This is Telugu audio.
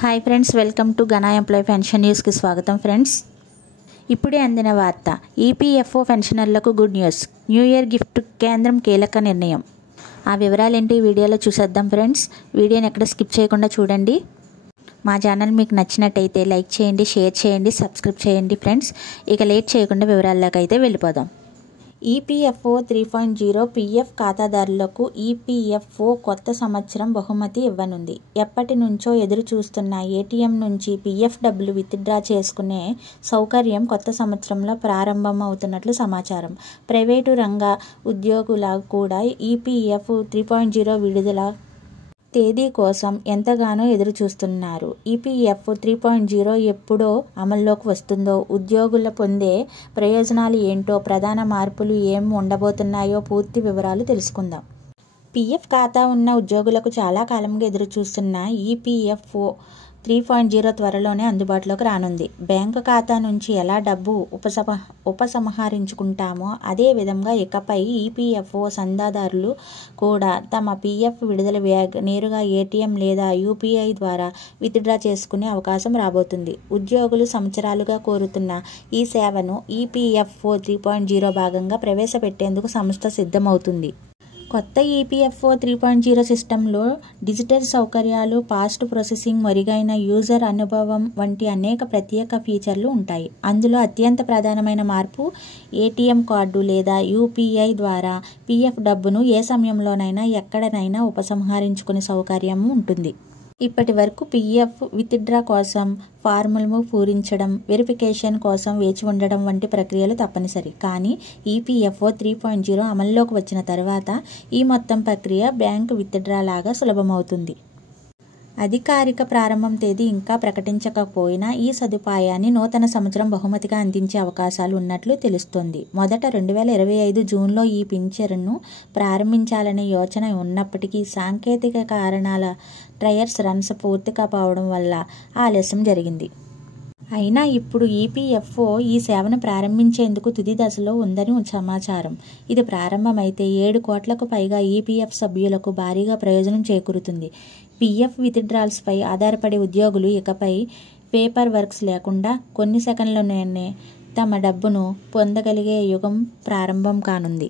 హాయ్ ఫ్రెండ్స్, వెల్కమ్ టు ఘనా ఎంప్లాయీ పెన్షన్ న్యూస్కి స్వాగతం. ఫ్రెండ్స్, ఇప్పుడే అందిన వార్త. ఈపీఎఫ్ఓ పెన్షనర్లకు good news. New year gift కేంద్రం కీలక నిర్ణయం. ఆ వివరాలేంటి ఈ వీడియోలో చూసేద్దాం. ఫ్రెండ్స్, వీడియోని ఎక్కడ స్కిప్ చేయకుండా చూడండి. మా ఛానల్ మీకు నచ్చినట్టయితే లైక్ చేయండి, షేర్ చేయండి, సబ్స్క్రైబ్ చేయండి. ఫ్రెండ్స్, ఇక లేట్ చేయకుండా వివరాల్లోకి అయితే వెళ్ళిపోదాం. ఈపీఎఫ్ఓ 3.0 పీఎఫ్ ఖాతాదారులకు ఈపీఎఫ్ఓ కొత్త సంవత్సరం బహుమతి ఇవ్వనుంది. ఎప్పటి నుంచో ఎదురు చూస్తున్న ఏటీఎం నుంచి పీఎఫ్ డబ్బులు విత్డ్రా చేసుకునే సౌకర్యం కొత్త సంవత్సరంలో ప్రారంభం అవుతున్నట్లు సమాచారం. ప్రైవేటు రంగ ఉద్యోగులు కూడా ఈపీఎఫ్ 3.0 విడుదల తేదీ కోసం ఎంతగానో ఎదురు చూస్తున్నారు. ఈపీఎఫ్ 3.0 ఎప్పుడో అమల్లోకి వస్తుందో, ఉద్యోగులు పొందే ప్రయోజనాలు ఏంటో, ప్రధాన మార్పులు ఏం ఉండబోతున్నాయో పూర్తి వివరాలు తెలుసుకుందాం. పీఎఫ్ ఖాతా ఉన్న ఉద్యోగులకు చాలా కాలంగా ఎదురు చూస్తున్న ఈపీఎఫ్ఓ 3.0 త్వరలోనే అందుబాటులోకి రానుంది. బ్యాంకు ఖాతా నుంచి ఎలా డబ్బు ఉపసంహరించుకుంటామో అదే విధంగా ఇకపై ఈపీఎఫ్ఓ చందాదారులు కూడా తమ పీఎఫ్ విడుదల నేరుగా ఏటీఎం లేదా యూపీఐ ద్వారా విత్డ్రా చేసుకునే అవకాశం రాబోతుంది. ఉద్యోగులు సంవత్సరాలుగా కోరుతున్న ఈ సేవను ఈపీఎఫ్ఓ 3.0 భాగంగా ప్రవేశపెట్టేందుకు సంస్థ సిద్ధమవుతుంది. కొత్త ఈపీఎఫ్ఓ 3.0 సిస్టంలో డిజిటల్ సౌకర్యాలు, ఫాస్ట్ ప్రాసెసింగ్, మెరుగైన యూజర్ అనుభవం వంటి అనేక ప్రత్యేక ఫీచర్లు ఉంటాయి. అందులో అత్యంత ప్రధానమైన మార్పు ఏటీఎం కార్డు లేదా యూపీఐ ద్వారా పీఎఫ్ డబ్బును ఏ సమయంలోనైనా ఎక్కడనైనా ఉపసంహరించుకునే సౌకర్యం ఉంటుంది. ఇప్పటి వరకు పీఎఫ్ విత్డ్రా కోసం ఫార్ములను పూరించడం, వెరిఫికేషన్ కోసం వేచి ఉండడం వంటి ప్రక్రియలు తప్పనిసరి. కానీ ఈపీఎఫ్ఓ 3.0 అమల్లోకి వచ్చిన తర్వాత ఈ మొత్తం ప్రక్రియ బ్యాంకు విత్డ్రా లాగా సులభమవుతుంది. అధికారిక ప్రారంభం తేదీ ఇంకా ప్రకటించకపోయినా ఈ సదుపాయాన్ని నూతన సంవత్సరం బహుమతిగా అందించే అవకాశాలు ఉన్నట్లు తెలుస్తోంది. మొదట 2025 జూన్లో ఈ పింఛన్ను ప్రారంభించాలనే యోచన ఉన్నప్పటికీ సాంకేతిక కారణాల ట్రయల్స్ రన్స్ పూర్తి కాకపోవడం వల్ల ఆలస్యం జరిగింది. అయినా ఇప్పుడు ఈపీఎఫ్ఓ ఈ సేవను ప్రారంభించేందుకు తుది దశలో ఉందని సమాచారం. ఇది ప్రారంభమైతే 7 కోట్లకు పైగా ఈపీఎఫ్ సభ్యులకు భారీగా ప్రయోజనం చేకూరుతుంది. పీఎఫ్ విత్డ్రాల్స్పై ఆధారపడే ఉద్యోగులు ఇకపై పేపర్ వర్క్స్ లేకుండా కొన్ని సెకన్లలోనే తమ డబ్బును పొందగలిగే యుగం ప్రారంభం కానుంది.